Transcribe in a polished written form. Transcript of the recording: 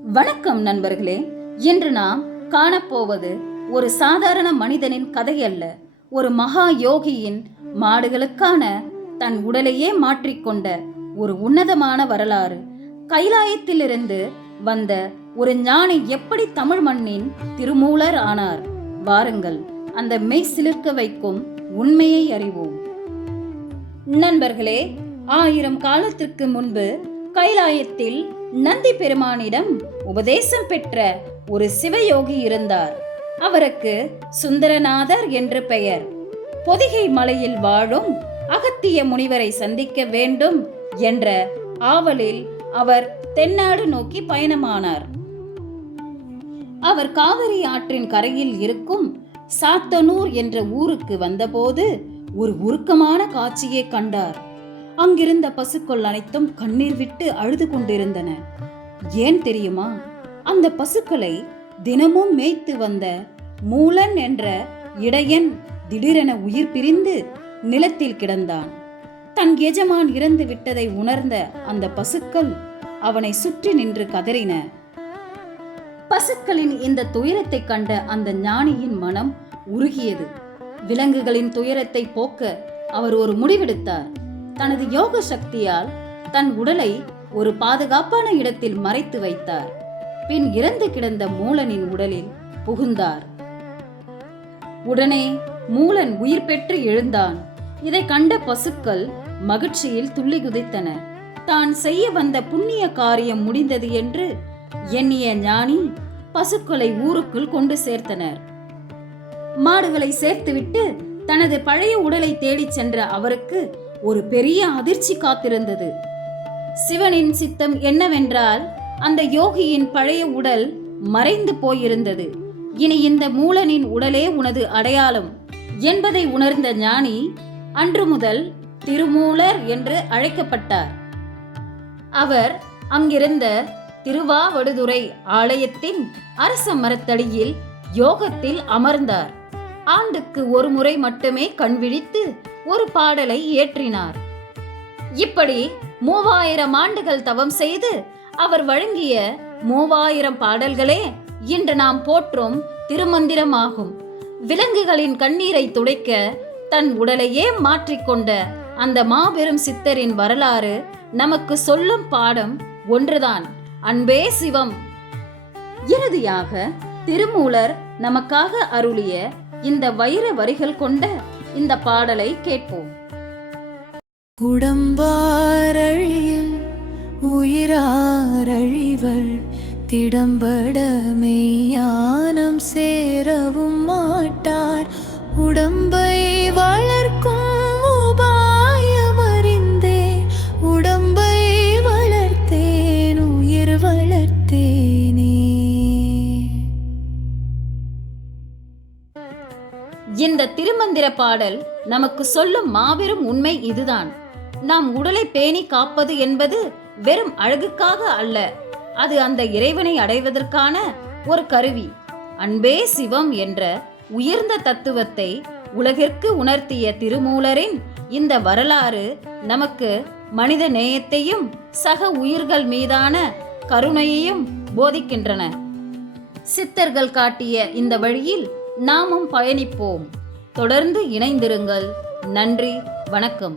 வணக்கம் நண்பர்களே. இன்று நாம் காணப்போவது ஒரு சாதாரண மனிதனின் கதை அல்ல, ஒரு மகா யோகியின் மாடுகளுக்கான தன் உடலையே மாற்றிக்கொண்ட ஒரு உன்னதமான வரலாறு. கைலாயத்திலிருந்து வந்த ஒரு ஞானி எப்படி தமிழ் மண்ணின் திருமூலர் ஆனார்? வாருங்கள், அந்த மெய் சிலிர்க்க வைக்கும் உண்மையை அறிவோம். நண்பர்களே, 1000 காலத்திற்கு முன்பு கைலாயத்தில் நந்தி பெருமானிடம் உபதேசம் பெற்ற ஒரு சிவயோகி இருந்தார். அவருக்கு சுந்தரநாதர் என்று பெயர். பொதிகை மலையில் வாழும் அகத்திய முனிவரை சந்திக்க வேண்டும் என்ற ஆவலில் அவர் தென்னாடு நோக்கி பயணமானார். அவர் காவிரி ஆற்றின் கரையில் இருக்கும் சாத்தனூர் என்ற ஊருக்கு வந்தபோது ஒரு உருக்கமான காட்சியை கண்டார். அங்கிருந்த பசுக்கள் அனைத்தும் கண்ணீர் விட்டு அழுது கொண்டிருந்தன. ஏன் தெரியுமா? அந்த பசுக்களை தினமும் மேய்த்து வந்த மூலன் என்ற இடையன் திடீரென உயிர் பிரிந்து நிலத்தில் கிடந்தான். தன் எஜமான் இறந்து விட்டதை உணர்ந்த அந்த பசுக்கள் அவனை சுற்றி நின்று கதறின. பசுக்களின் இந்த துயரத்தை கண்ட அந்த ஞானியின் மனம் உருகியது. விலங்குகளின் துயரத்தை போக்க அவர் ஒரு முடிவெடுத்தார். தனது யோக சக்தியால் தன் உடலை ஒரு பாதுகாப்பான இடத்தில் மறைத்து வைத்தார். பின் இறந்து கிடந்த மூலனின் உடலில் புகுந்தார். உடனே மூலன் உயிர் பெற்று எழுந்தான். இதை கண்ட பசுக்கள் மகிழ்ச்சியில் துள்ளி குதித்தன. தான் செய்ய வந்த புண்ணிய காரியம் முடிந்தது என்று எண்ணிய ஞானி பசுக்களை ஊருக்குள் கொண்டு சேர்த்தனர். மாடுகளை சேர்த்துவிட்டு தனது பழைய உடலை தேடிச் சென்ற அவருக்கு ஒரு பெரிய அதிர்ச்சி காத்திருந்தது. சிவனின் சித்தம் என்னவென்றால், அந்த யோகியின் பழைய உடல் மறைந்து போயிருந்தது. இனி இந்த மூலனின் உடலே உனது அடையாளம் என்பதை உணர்ந்த ஞானி அன்று முதல் திருமூலர் என்று அழைக்கப்பட்டார். அவர் அங்கிருந்த திருவாவடுதுறை ஆலயத்தின் அரச மரத்தடியில் யோகத்தில் அமர்ந்தார். ஆண்டுக்கு ஒரு முறை மட்டுமே கண்விழித்து ஒரு பாடலை இயற்றினார். இப்படி 3000 ஆண்டுகள் தவம் செய்து அவர் வழங்கிய 3000 பாடல்களே இன்று நாம் போற்றும் திருமந்திரமாகும். விலங்குகளின் கண்ணீரை துடைக்க தன் உடலையே மாற்றிக்கொண்ட அந்த மாபெரும் சித்தரின் வரலாறு நமக்கு சொல்லும் பாடம் ஒன்றுதான்: அன்பே சிவம். இறுதியாக திருமூலர் நமக்காக அருளிய இந்த வைர வரிகள் கொண்ட இந்த பாடலை கேட்போம். உடம்பாரழியில் உயிராரழிவர் திடம்பட மெய்ஞானம் சேரவும் மாட்டார். உடம்பை வளர்க்கும் உபாயமறிந்தே உடம்பை வளர்த்தேன், உயிர் வளர்த்தேனே. இந்த திருமந்திர பாடல் நமக்கு சொல்லும் மாபெரும் உண்மை இதுதான்: நாம் உடலை பேணி காப்பது என்பது வெறும் அழகுக்காக அல்ல, அது அந்த இறைவனை அடைவதற்கான ஒரு கருவி. அன்பே சிவம் என்ற உயர்ந்த தத்துவத்தை உலகிற்கு உணர்த்திய திருமூலரின் இந்த வரலாறு நமக்கு மனித நேயத்தையும் சக உயிர்கள் மீதான கருணையையும் போதிக்கின்றன. சித்தர்கள் காட்டிய இந்த வழியில் நாமும் பயணிப்போம். தொடர்ந்து இணைந்திருங்கள். நன்றி, வணக்கம்.